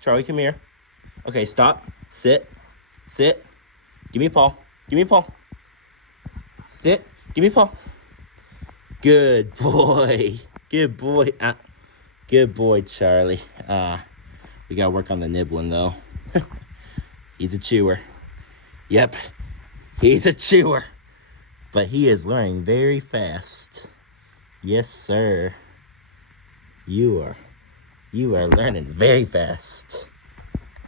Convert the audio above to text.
Charlie, come here. Okay, stop. Sit. Sit. Give me a paw. Give me a paw. Sit. Give me a paw. Good boy. Good boy. Good boy, Charlie. We gotta work on the nibbling, though. He's a chewer. Yep, he's a chewer. But he is learning very fast. Yes, sir. You are learning very fast.